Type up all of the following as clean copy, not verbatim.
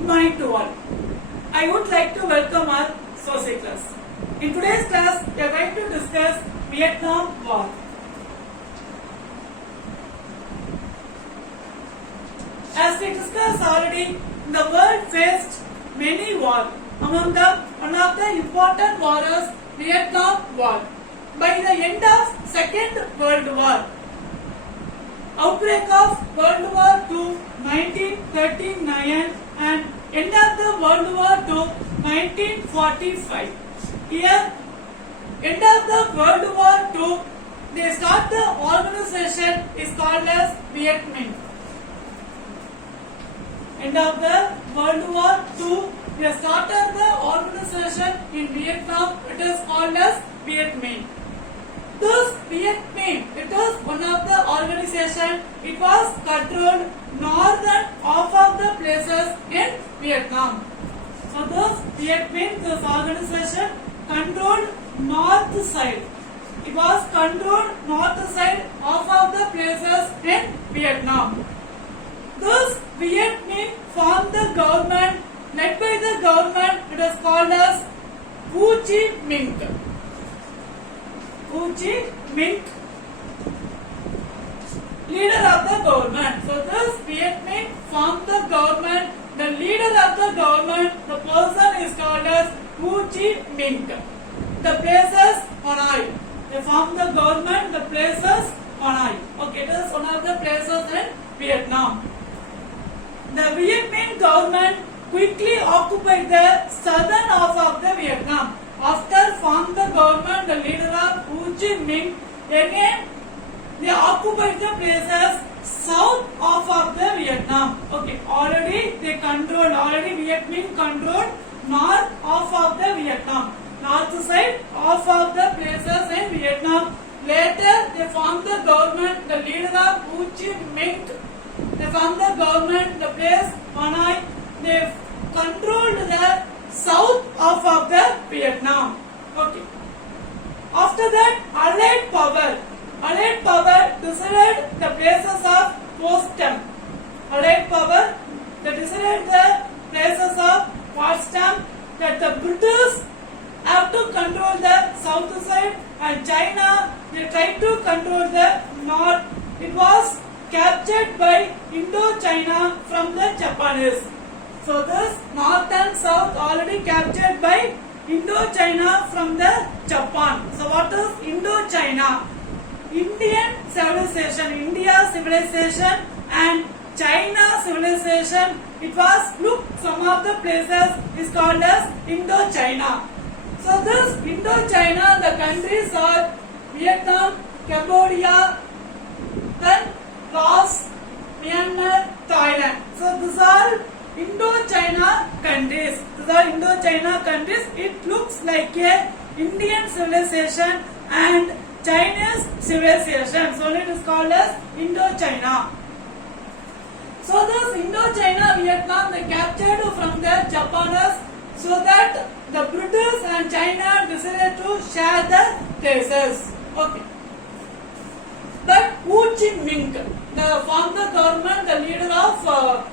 Good morning to all. I would like to welcome our social class. In today's class, we are going to discuss Vietnam War. As we discussed already, the world faced many wars. Among them, one of the important wars was Vietnam War. By the end of Second World War, outbreak of World War II 1939 and end of the World War II 1945. Here, end of the World War II, they start the organization is called as Viet Minh. End of the World War II, they started the organization in Vietnam. It is called as Viet Minh. This Viet Minh, it is one of the organization. It was controlled northern half of the places in Vietnam. So this Viet Minh, this organization controlled north side. It was controlled north side half of the places in Vietnam. This Viet Minh formed the government, led by the government. It is called as Ho Chi Minh. Ho Chi Minh, leader of the government. So this Viet Minh formed the government. The leader of the government, the person is called as Ho Chi Minh. The places Hanoi. They formed the government. The places Hanoi. Okay, it is one of the places in Vietnam. The Viet Minh government quickly occupied the southern half of the Vietnam. After forming the government, the leader of Ho Chi Minh, again they occupied the places south half of the Vietnam. Okay, already Viet Minh controlled north half of the Vietnam. North side half of the places in Vietnam. Later they formed the government, the leader of Ho Chi Minh. They formed the government, the place Hanoi. They controlled the south half of the Vietnam. Okay. After that, Allied power decided the places of Potsdam. Allied power, they decided the places of Potsdam that the British have to control the south side and China, they tried to control the north. It was captured by Indochina from the Japanese. So this north and south already captured by Indochina from the Japan. So what is Indochina? Indian civilization, India civilization and China civilization. It was, look, some of the places is called as Indochina. So this Indochina, the countries are Vietnam, Cambodia, then Laos, Myanmar, Thailand. So these are Indochina countries. These are Indochina countries. It looks like a Indian civilization and Chinese civilization. So it is called as Indochina. So this Indochina, Vietnam, they captured from the Japanese so that the British and China decided to share the places. Okay. But Ho Chi Minh, the former government, the leader of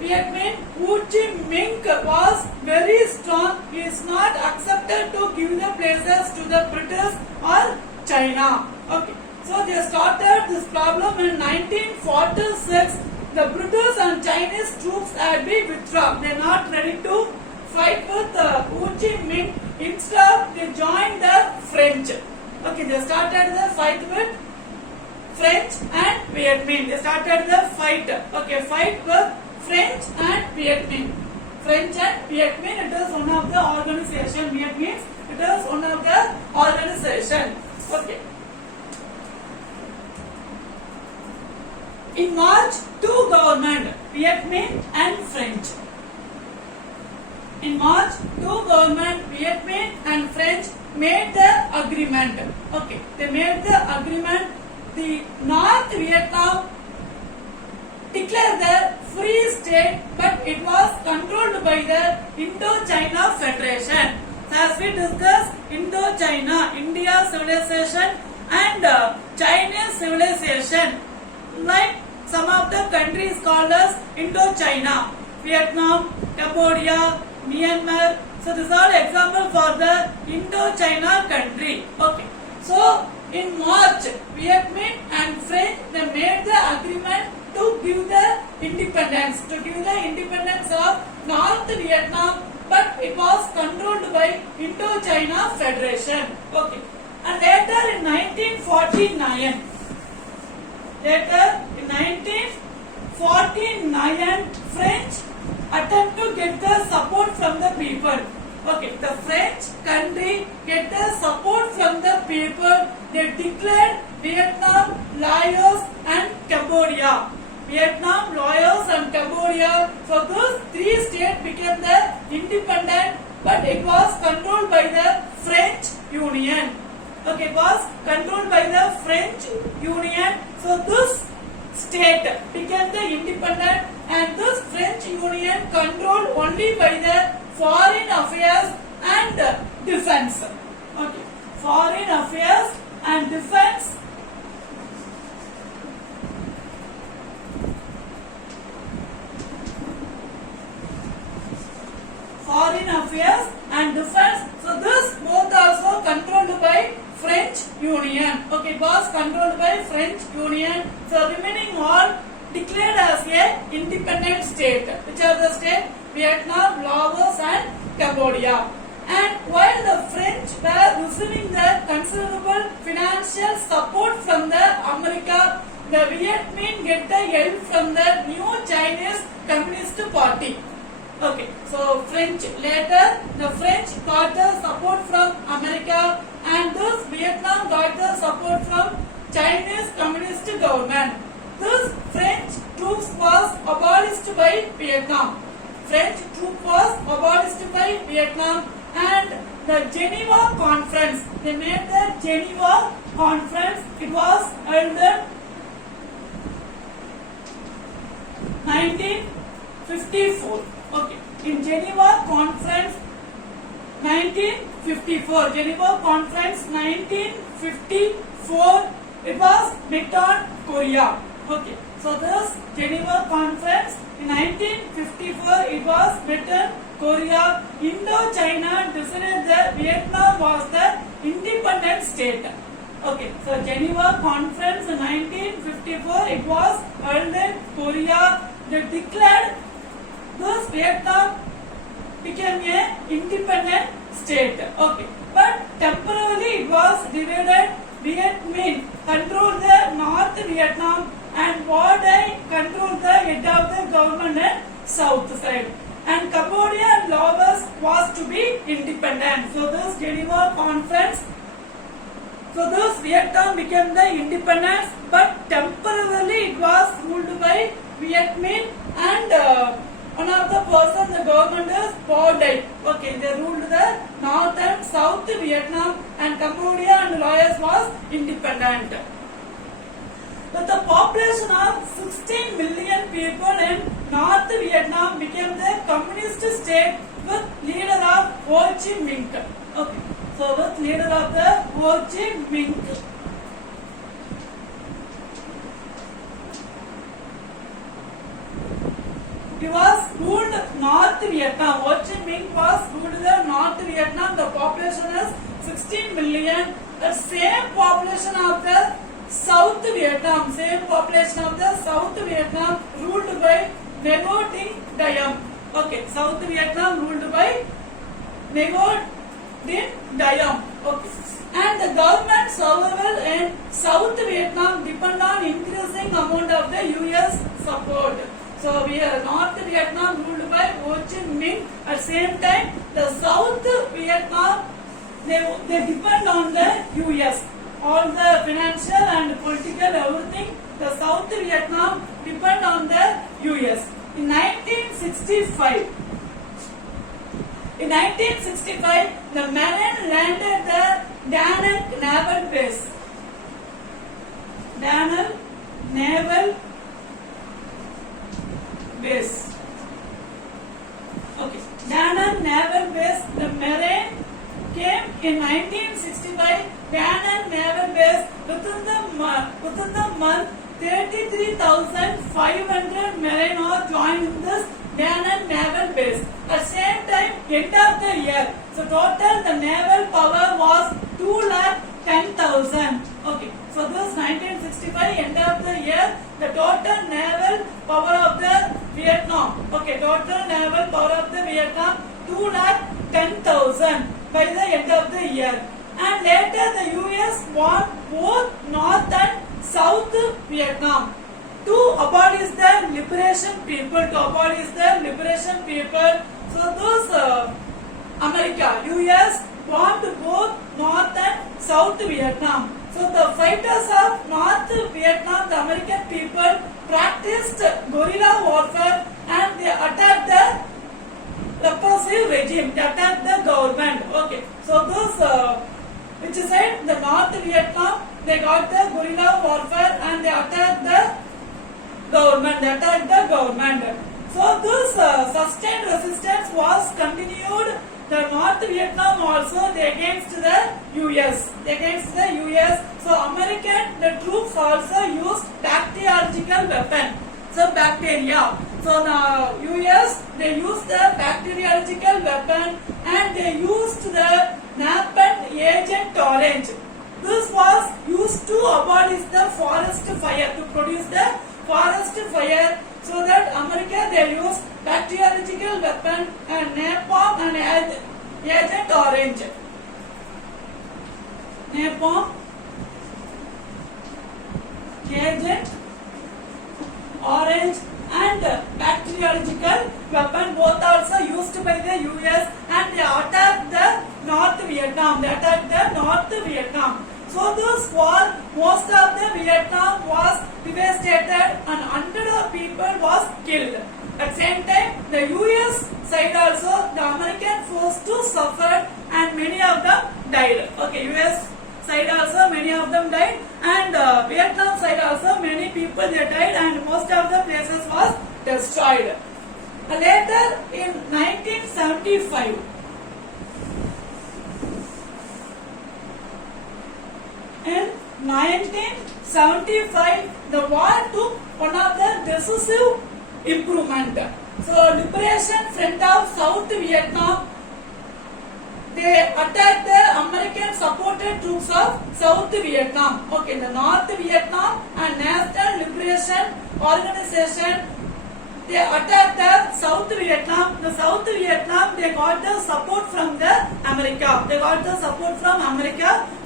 Viet Minh, Ho Chi Minh was very strong. He is not accepted to give the places to the British or China. Okay. So they started this problem in 1946. The British and Chinese troops had been withdrawn. They are not ready to fight with Ho Chi Minh. Instead, they joined the French. Okay, they started the fight with French and Viet Minh. They started the fight. Okay, fight with French and Viet Minh. French and Viet Minh, it is one of the organization. Viet means it is one of the organization. Okay. In March, two government, Viet Minh and French. In March, two government, Viet Minh and French made the agreement. Okay, they made the agreement. The North Vietnam declared the free state, but it was controlled by the Indochina Federation. As we discussed, Indochina, India civilization and Chinese civilization. Like some of the countries called as Indochina. Vietnam, Cambodia, Myanmar. So these are example for the Indo-China country. Okay. So in March, Vietnam and French they made the agreement to give the independence, of North Vietnam, but it was controlled by Indo-China Federation. Okay. And later in 1949, French attempt to get the support from the people. Okay, the French country get the support from the people. They declared Vietnam, Laos and Cambodia. So those three states became the independent, but it was controlled by the French Union. Okay, it was controlled by the French Union. So this state became the independent, and this French Union controlled only by the foreign affairs and defense. Okay, foreign affairs and defense. Foreign affairs and defense. So this both also controlled by French Union. Okay, it was controlled by French Union. So remaining all declared as a independent state. Which are the states? Vietnam, Laos and Cambodia. And while the French were receiving the considerable financial support from the America, the Viet Minh get the help from the new Chinese Communist Party. Okay, so later the French got the support from America, and thus Vietnam got the support from Chinese Communist government. This French troops was abolished by Vietnam. And the Geneva Conference. They made the Geneva Conference. It was held in 1954. Okay. In Geneva Conference 1954. Geneva Conference 1954. It was met on Korea. Okay. So this Geneva Conference in 1954 it was met on Korea. Indo-China decided that Vietnam was the independent state. Okay. So Geneva Conference in 1954 it was held in Korea. They declared thus Vietnam became a independent state. Okay, but temporarily it was divided. Viet Minh controlled the North Vietnam, and Hoa Dai controlled the head of the government and south side. And Cambodia and Laos was to be independent. So this Geneva Conference. So this Vietnam became the independence, but temporarily it was ruled by Viet Minh, and one of the person the government is Hoa Dai. Okay, they ruled the North and South Vietnam, and Cambodia and Laos was independent. But the population of 16 million people in North Vietnam became the communist state with leader of Ho Chi Minh. Okay, so with leader of the Ho Chi Minh. He was ruled North Vietnam. Ho Chi Minh was ruled the North Vietnam. The population is 16 million. The same population of the South Vietnam. Ruled by Ngo Dinh Diem. Okay, South Vietnam ruled by Ngo Dinh Diem. Okay. And the government survival in South Vietnam depend on increasing amount of the US support. So we are North Vietnam ruled by Ho Chi Minh. At same time, the South Vietnam they depend on the US. All the financial and political everything. The South Vietnam depend on the US. In 1965, the Marine landed the Da Nang Naval Base. Okay, Da Nang Naval Base. The Marine came in 1965. Da Nang Naval Base within the month 33,500 Marine are joined in this Da Nang end of the year. So total the naval power was 2,10,000. Okay. So this 1965 end of the year, the total naval power of the Vietnam. Okay, total naval power of the Vietnam 2,10,000 by the end of the year. And later the US won both North and South Vietnam to abolish the liberation people. So those America, US won both North and South Vietnam. So the fighters of North Vietnam, the American people, practiced guerrilla warfare and they attacked the repressive regime. They attacked the government. Okay. So those which said the North Vietnam, they got the guerrilla warfare and they attacked the government. So this sustained resistance was continued. The North Vietnam also they against the US. So American the troops also used bacteriological weapon. So bacteria. So now US they used the bacteriological weapon and they used the napalm agent orange. This was used to abolish the forest fire, to produce the forest fire. So that America they used bacteriological weapon and napalm and agent orange. Napalm, agent orange and bacteriological weapon both also used by the US and they attacked the North Vietnam. So this war, most of the Vietnam was devastated and hundreds of people was killed. At the same time, the US side also, the American force too suffered and many of them died. Okay, US side also many of them died and Vietnam side also many people they died and most of the places was destroyed. Later in 1975, the war took one of the decisive improvement. So Liberation Front of South Vietnam, they attacked the American supported troops of South Vietnam. Okay, the North Vietnam and National Liberation Organization, they attacked the South Vietnam. The South Vietnam, they got the support from the America.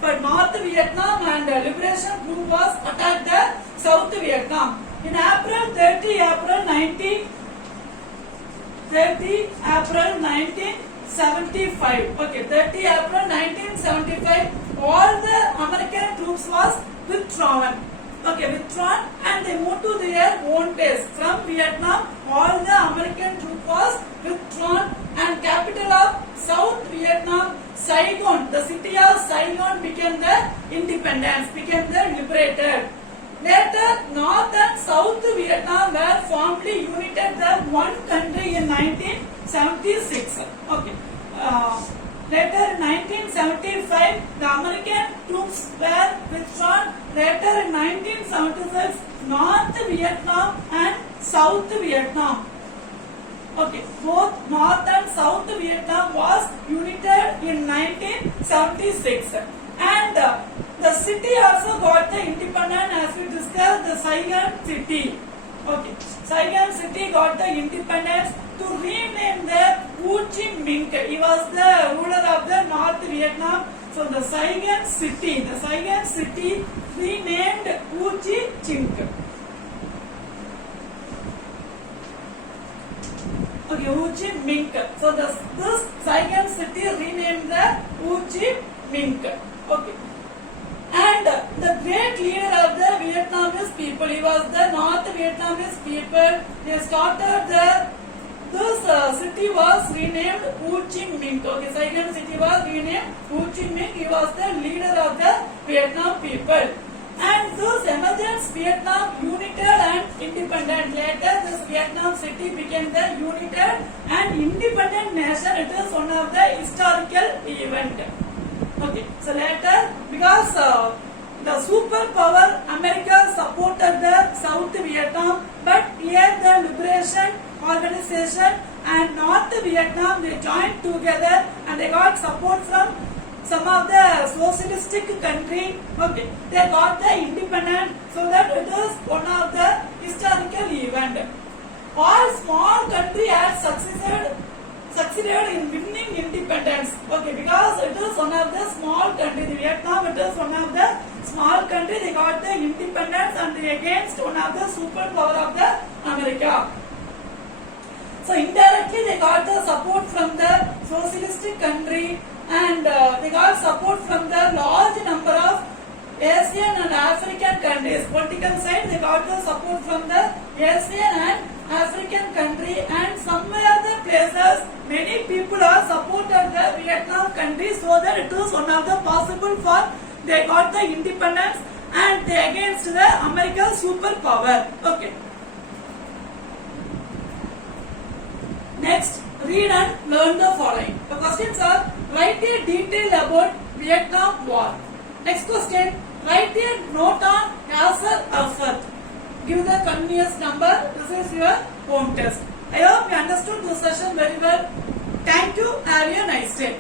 But North Vietnam and the Liberation Group was attacked the South Vietnam. In April 1975. Okay, 30 April 1975, all the American troops was withdrawn. And they moved to their own base. From Vietnam, all the American troop was withdrawn and capital of South Vietnam, Saigon, the city of Saigon became the independence, became the liberated. Later, North and South Vietnam were formally united the one country in 1976. Okay. Later in 1975, the American troops were withdrawn. Later in 1976, North Vietnam and South Vietnam. Okay, both North and South Vietnam was united in 1976. And the city also got the independence as we discussed, the Saigon city. Okay, Saigon city got the independence to rename the Ho Chi Minh. He was the ruler of the North Vietnam. So the Saigon city renamed Ho Chi Minh. Okay, Ho Chi Minh. So this Saigon city renamed the Ho Chi Minh. Okay. And the great leader of the Vietnamese people, he was the North Vietnamese people. They started this city was renamed Ho Chi Minh. Okay, Saigon city was renamed Ho Chi Minh. He was the leader of the Vietnam people. And this emergence Vietnam united and independent. Later, this Vietnam city became the united and independent nation. It is one of the historical event. Okay, so later, because the superpower America supported the South Vietnam, but here the Liberation Organization and North Vietnam, they joined together and they got support from some of the socialistic country. Okay, they got the independence, so that it is one of the historical event. All small country had succeeded in winning independence. Okay, because it is one of the small country. The Vietnam, it is one of the small country. They got the independence and they against one of the superpower of the America. So indirectly they got the support from the socialistic country, and they got support from the large number of Asian and African countries. Political side, they got the support from the Asian and African country, and somewhere the places many people are supported the Vietnam country, so that it is one of the possible for they got the independence and they against the American superpower. Okay. Next, read and learn the following. The questions are: write a detail about Vietnam War. Next question: write a note on Yasser Arafat. Give the continuous number. This is your home test. I hope you understood this session very well. Thank you. Have a nice day.